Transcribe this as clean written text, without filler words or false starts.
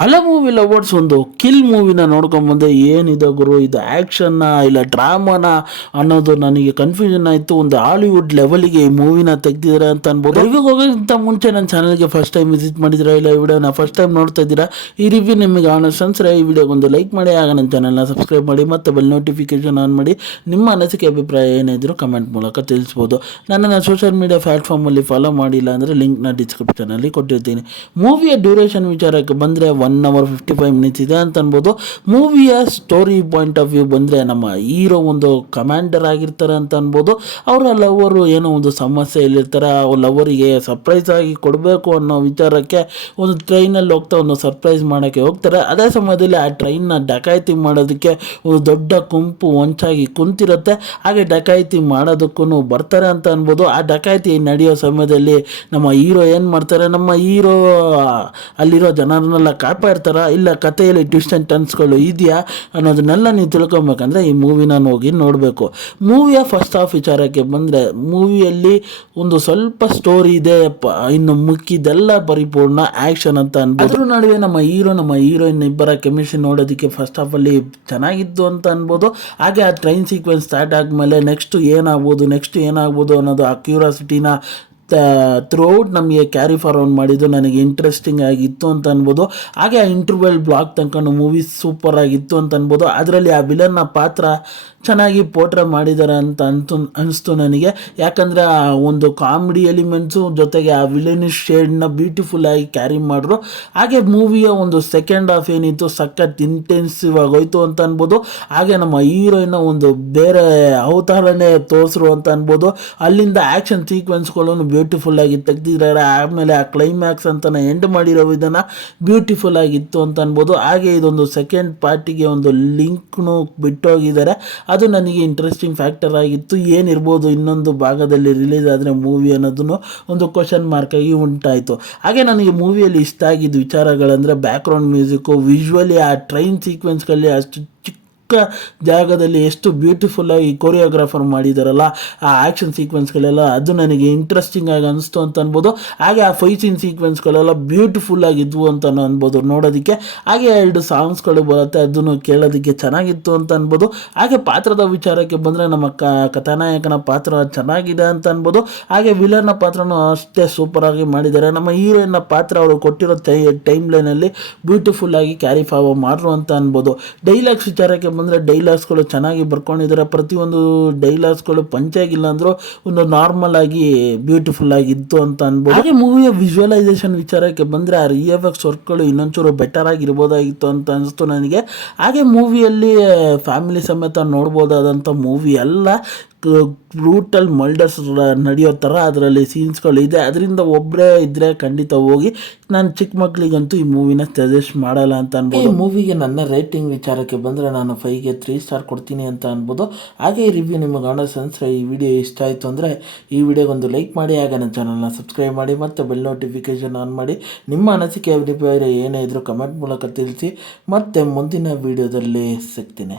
ಹಳೆ movie lovers ಒಂದು kill ಮೂವಿನ ನೋಡ್ಕೊಂಬಂದೆ. ಏನಿದೆ ಗುರು, ಇದು ಆ್ಯಕ್ಷನ್ನ ಇಲ್ಲ ಡ್ರಾಮಾನ ಅನ್ನೋದು ನನಗೆ ಕನ್ಫ್ಯೂಷನ್ ಆಯಿತು. ಒಂದು ಹಾಲಿವುಡ್ ಲೆವೆಲಿಗೆ ಈ ಮೂವಿನ ತೆಗ್ದಿದ್ದಾರೆ ಅಂತ ಅನ್ಬೋದು. ರಿವ್ಯೂ ಹೋಗೋಕ್ಕಿಂತ ಮುಂಚೆ ನನ್ನ ಚಾನಲ್ಗೆ ಫಸ್ಟ್ ಟೈಮ್ ವಿಸಿಟ್ ಮಾಡಿದ್ರೆ ಇಲ್ಲ ಈ ವಿಡಿಯೋನ ಫಸ್ಟ್ ಟೈಮ್ ನೋಡ್ತಾ ಇದ್ದೀರಾ, ಈ ರಿವ್ಯೂ ನಿಮಗೆ ಆನರ್ಸ್ ಅನ್ಸರೆ ಈ ವಿಡಿಯೋಗೆ ಒಂದು ಲೈಕ್ ಮಾಡಿ, ಆಗ ನನ್ನ ಚಾನಲ್ನ ಸಬ್ಸ್ಕ್ರೈಬ್ ಮಾಡಿ ಮತ್ತು ಬೆಲ್ ನೋಟಿಫಿಕೇಶನ್ ಆನ್ ಮಾಡಿ. ನಿಮ್ಮ ಅನಿಸಿಕೆ ಅಭಿಪ್ರಾಯ ಏನಿದ್ರು ಕಮೆಂಟ್ ಮೂಲಕ ತಿಳಿಸ್ಬೋದು. ನನ್ನನ್ನು ಸೋಷಿಯಲ್ ಮೀಡಿಯಾ ಪ್ಲ್ಯಾಟ್ಫಾರ್ಮಲ್ಲಿ ಫಾಲೋ ಮಾಡಿಲ್ಲ ಅಂದರೆ ಲಿಂಕ್ನ ಡಿಸ್ಕ್ರಿಪ್ಷನಲ್ಲಿ ಕೊಟ್ಟಿರ್ತೀನಿ. ಮೂವಿಯ ಡ್ಯೂರೇಷನ್ ವಿಚಾರಕ್ಕೆ ಬಂದರೆ 1 hour 55 minutes ಇದೆ ಅಂತ ಅನ್ಬೋದು. ಮೂವಿಯ ಸ್ಟೋರಿ ಪಾಯಿಂಟ್ ಆಫ್ ವ್ಯೂ ಬಂದರೆ ನಮ್ಮ ಹೀರೋ ಒಂದು ಕಮಾಂಡರ್ ಆಗಿರ್ತಾರೆ ಅಂತ ಅನ್ಬೋದು. ಅವರ ಲವರು ಏನೋ ಒಂದು ಸಮಸ್ಯೆಯಲ್ಲಿರ್ತಾರೆ. ಆ ಲವರಿಗೆ ಸರ್ಪ್ರೈಸ್ ಆಗಿ ಕೊಡಬೇಕು ಅನ್ನೋ ವಿಚಾರಕ್ಕೆ ಒಂದು ಟ್ರೈನಲ್ಲಿ ಹೋಗ್ತಾ ಒಂದು ಸರ್ಪ್ರೈಸ್ ಮಾಡೋಕ್ಕೆ ಹೋಗ್ತಾರೆ. ಅದೇ ಸಮಯದಲ್ಲಿ ಆ ಟ್ರೈನ್ನ ಡಕಾಯಿತಿ ಮಾಡೋದಕ್ಕೆ ಒಂದು ದೊಡ್ಡ ಗುಂಪು ಒಂಚಾಗಿ ಕುಂತಿರುತ್ತೆ. ಹಾಗೆ ಡಕಾಯಿತಿ ಮಾಡೋದಕ್ಕೂ ಬರ್ತಾರೆ ಅಂತ ಅನ್ಬೋದು. ಆ ಡಕಾಯಿತಿ ನಡೆಯೋ ಸಮಯದಲ್ಲಿ ನಮ್ಮ ಹೀರೋ ಏನು ಮಾಡ್ತಾರೆ, ನಮ್ಮ ಹೀರೋ ಅಲ್ಲಿರೋ ಜನರನ್ನೆಲ್ಲ ಕಾಪಾಡ್ತಾರ, ಇಲ್ಲ ಕಥೆಯಲ್ಲಿ ಟ್ವಿಸ್ಟ್ ಆ್ಯಂಡ್ ಟರ್ನ್ಸ್ಗಳು ಇದೆಯಾ ಅನ್ನೋದನ್ನೆಲ್ಲ ನೀವು ತಿಳ್ಕೊಬೇಕಂದ್ರೆ ಈ ಮೂವಿನ ಹೋಗಿ ನೋಡಬೇಕು. ಮೂವಿಯ ಫಸ್ಟ್ ಹಾಫ್ ವಿಚಾರಕ್ಕೆ ಬಂದರೆ ಮೂವಿಯಲ್ಲಿ ಒಂದು ಸ್ವಲ್ಪ ಸ್ಟೋರಿ ಇದೆ, ಇನ್ನು ಮುಕ್ಕಿದೆಲ್ಲ ಪರಿಪೂರ್ಣ ಆ್ಯಕ್ಷನ್ ಅಂತ ಅನ್ಬೋದು. ಅದ್ರ ನಡುವೆ ನಮ್ಮ ಹೀರೋಯಿನ್ ಇಬ್ಬರ ಕೆಮಿಸ್ಟ್ರಿ ನೋಡೋದಕ್ಕೆ ಫಸ್ಟ್ ಹಾಫಲ್ಲಿ ಚೆನ್ನಾಗಿತ್ತು ಅಂತ ಅನ್ಬೋದು. ಹಾಗೆ ಆ ಟ್ರೈನ್ ಸೀಕ್ವೆನ್ಸ್ ಸ್ಟಾರ್ಟ್ ಆದಮೇಲೆ ನೆಕ್ಸ್ಟ್ ಏನಾಗ್ಬೋದು ಅನ್ನೋದು ಆ ಕ್ಯೂರಿಯಾಸಿಟಿನ ಥ್ರೂಔಟ್ ನಮಗೆ ಕ್ಯಾರಿ ಫಾರ್ವರ್ಡ್ ಮಾಡಿದ್ದು ನನಗೆ ಇಂಟ್ರೆಸ್ಟಿಂಗ್ ಆಗಿತ್ತು ಅಂತ ಅನ್ಬೋದು. ಹಾಗೆ ಆ ಇಂಟರ್ವೆಲ್ ಬ್ಲಾಕ್ ತನಕ ಮೂವಿ ಸೂಪರ್ ಆಗಿತ್ತು ಅಂತ ಅನ್ಬೋದು. ಅದರಲ್ಲಿ ಆ ವಿಲನ್ನ ಪಾತ್ರ ಚೆನ್ನಾಗಿ ಪೋಟ್ರೆ ಮಾಡಿದ್ದಾರೆ ಅಂತ ಅನಿಸ್ತು ನನಗೆ. ಯಾಕಂದರೆ ಆ ಒಂದು ಕಾಮಿಡಿ ಎಲಿಮೆಂಟ್ಸು ಜೊತೆಗೆ ಆ ವಿಲನಿಶ್ ಶೇಡ್ನ ಬ್ಯೂಟಿಫುಲ್ ಆಗಿ ಕ್ಯಾರಿ ಮಾಡಿದ್ರು. ಹಾಗೆ ಮೂವಿಯ ಒಂದು ಸೆಕೆಂಡ್ ಹಾಫ್ ಏನಿತ್ತು ಸಖತ್ ಇಂಟೆನ್ಸಿವ್ ಆಗೋಯ್ತು ಅಂತ ಅನ್ಬೋದು. ಹಾಗೆ ನಮ್ಮ ಹೀರೋಯಿನ ಒಂದು ಬೇರೆ ಅವತಾರನೇ ತೋರಿಸ್ರು ಅಂತ ಅನ್ಬೋದು. ಅಲ್ಲಿಂದ ಆ್ಯಕ್ಷನ್ ಸೀಕ್ವೆನ್ಸ್ಗಳನ್ನು ಬ್ಯೂಟಿಫುಲ್ ಆಗಿ ತೆಗ್ದಿದ್ದಾರೆ. ಆಮೇಲೆ ಆ ಕ್ಲೈಮ್ಯಾಕ್ಸ್ ಅಂತಲೇ ಎಂಡ್ ಮಾಡಿರೋ ವಿಧಾನ ಬ್ಯೂಟಿಫುಲ್ ಆಗಿತ್ತು ಅಂತ ಅನ್ಬೋದು. ಹಾಗೆ ಇದೊಂದು ಸೆಕೆಂಡ್ ಪಾರ್ಟಿಗೆ ಒಂದು ಲಿಂಕ್ನು ಬಿಟ್ಟೋಗಿದ್ದಾರೆ. ಅದು ನನಗೆ ಇಂಟ್ರೆಸ್ಟಿಂಗ್ ಫ್ಯಾಕ್ಟರ್ ಆಗಿತ್ತು. ಏನಿರ್ಬೋದು ಇನ್ನೊಂದು ಭಾಗದಲ್ಲಿ ರಿಲೀಸ್ ಆದರೆ ಮೂವಿ ಅನ್ನೋದನ್ನು ಒಂದು ಕ್ವಶನ್ ಮಾರ್ಕ್ ಆಗಿ ಉಂಟಾಯಿತು. ಹಾಗೆ ನನಗೆ ಮೂವಿಯಲ್ಲಿ ಇಷ್ಟ ಆಗಿದ್ದ ವಿಚಾರಗಳಂದರೆ ಬ್ಯಾಕ್ಗ್ರೌಂಡ್ ಮ್ಯೂಸಿಕ್ಕು, ವಿಜುವಲಿ ಆ ಟ್ರೈನ್ ಸೀಕ್ವೆನ್ಸ್ಗಳಲ್ಲಿ ಅಷ್ಟು ಚಿಕ್ಕ ಜಾಗದಲ್ಲಿ ಎಷ್ಟು ಬ್ಯೂಟಿಫುಲ್ಲಾಗಿ ಕೊರಿಯೋಗ್ರಾಫರ್ ಮಾಡಿದಾರಲ್ಲ ಆ ಆ್ಯಕ್ಷನ್ ಸೀಕ್ವೆನ್ಸ್ಗಳೆಲ್ಲ, ಅದು ನನಗೆ ಇಂಟ್ರೆಸ್ಟಿಂಗ್ ಆಗಿ ಅನಿಸ್ತು ಅಂತ ಅನ್ಬೋದು. ಹಾಗೆ ಆ ಫೈಟ್ ಸೀನ್ ಸೀಕ್ವೆನ್ಸ್ಗಳೆಲ್ಲ ಬ್ಯೂಟಿಫುಲ್ ಆಗಿದ್ವು ಅಂತ ಅನ್ಬೋದು ನೋಡೋದಕ್ಕೆ. ಹಾಗೆ 2 ಸಾಂಗ್ಸ್ಗಳು ಬರುತ್ತೆ, ಅದನ್ನು ಕೇಳೋದಕ್ಕೆ ಚೆನ್ನಾಗಿತ್ತು ಅಂತ ಅನ್ಬೋದು. ಹಾಗೆ ಪಾತ್ರದ ವಿಚಾರಕ್ಕೆ ಬಂದರೆ ನಮ್ಮ ಕಥಾನಾಯಕನ ಪಾತ್ರ ಚೆನ್ನಾಗಿದೆ ಅಂತ ಅನ್ಬೋದು. ಹಾಗೆ ವಿಲನ್ನ ಪಾತ್ರನೂ ಅಷ್ಟೇ ಸೂಪರಾಗಿ ಮಾಡಿದ್ದಾರೆ. ನಮ್ಮ ಹೀರೋಯಿನ್ನ ಪಾತ್ರ ಅವರು ಕೊಟ್ಟಿರೋ ಟೈಮ್ ಲೈನಲ್ಲಿ ಬ್ಯೂಟಿಫುಲ್ ಆಗಿ ಕ್ಯಾರಿ ಫಾರ್ವರ್ಡ್ ಮಾಡ್ರು ಅಂತ ಅನ್ಬೋದು. ಡೈಲಾಗ್ಸ್ ವಿಚಾರಕ್ಕೆ ಬಂದರೆ ಡೈಲಾಗ್ಸ್ಗಳು ಚೆನ್ನಾಗಿ ಬರ್ಕೊಂಡಿದ್ದಾರೆ. ಪ್ರತಿಯೊಂದು ಡೈಲಾಗ್ಸ್ಗಳು ಪಂಚಾಗಿಲ್ಲ ಅಂದರೂ ಒಂದು ನಾರ್ಮಲ್ ಆಗಿ ಬ್ಯೂಟಿಫುಲ್ ಆಗಿತ್ತು ಅಂತ ಅನ್ಬೋದು. ಹಾಗೆ ಮೂವಿಯ ವಿಜುವಲೈಸೇಷನ್ ವಿಚಾರಕ್ಕೆ ಬಂದರೆ ಆ VFX ವರ್ಕ್ಗಳು ಇನ್ನೊಂಚೂರು ಬೆಟರ್ ಆಗಿರ್ಬೋದಾಗಿತ್ತು ಅಂತ ಅನಿಸ್ತು ನನಗೆ. ಹಾಗೆ ಮೂವಿಯಲ್ಲಿ ಫ್ಯಾಮಿಲಿ ಸಮೇತ ನೋಡ್ಬೋದಾದಂಥ ಮೂವಿ ಅಲ್ಲ, ಬ್ರೂಟಲ್ ಮರ್ಡರ್ಸ್ ನಡೆಯೋ ಥರ ಅದರಲ್ಲಿ ಸೀನ್ಸ್ಗಳಿದೆ. ಅದರಿಂದ ಒಬ್ಬರೇ ಇದ್ದರೆ ಖಂಡಿತ ಹೋಗಿ. ನಾನು ಚಿಕ್ಕ ಮಕ್ಕಳಿಗಂತೂ ಈ ಮೂವಿನ ಸಜೆಸ್ಟ್ ಮಾಡಲ್ಲ ಅಂತ ಅನ್ಬೋದು. ಈ ಮೂವಿಗೆ ನನ್ನ ರೇಟಿಂಗ್ ವಿಚಾರಕ್ಕೆ ಬಂದರೆ ನಾನು 5ಗೆ 3 ಸ್ಟಾರ್ ಕೊಡ್ತೀನಿ ಅಂತ ಅನ್ಬೋದು. ಹಾಗೆ ಈ ರಿವ್ಯೂ ನಿಮಗೆ ಆನರ್ಸ್ ಅನ್ಸರೆ, ಈ ವಿಡಿಯೋ ಇಷ್ಟ ಆಯಿತು ಅಂದರೆ ಈ ವಿಡಿಯೋಗೊಂದು ಲೈಕ್ ಮಾಡಿ, ಆಗ ನನ್ನ ಚಾನಲ್ನ ಸಬ್ಸ್ಕ್ರೈಬ್ ಮಾಡಿ ಮತ್ತು ಬೆಲ್ ನೋಟಿಫಿಕೇಷನ್ ಆನ್ ಮಾಡಿ. ನಿಮ್ಮ ಅನಿಸಿಕೆ ಅಭಿಪ್ರಾಯ ಏನೇ ಇದ್ದರೂ ಕಮೆಂಟ್ ಮೂಲಕ ತಿಳಿಸಿ. ಮತ್ತು ಮುಂದಿನ ವಿಡಿಯೋದಲ್ಲಿ ಸಿಗ್ತೀನಿ.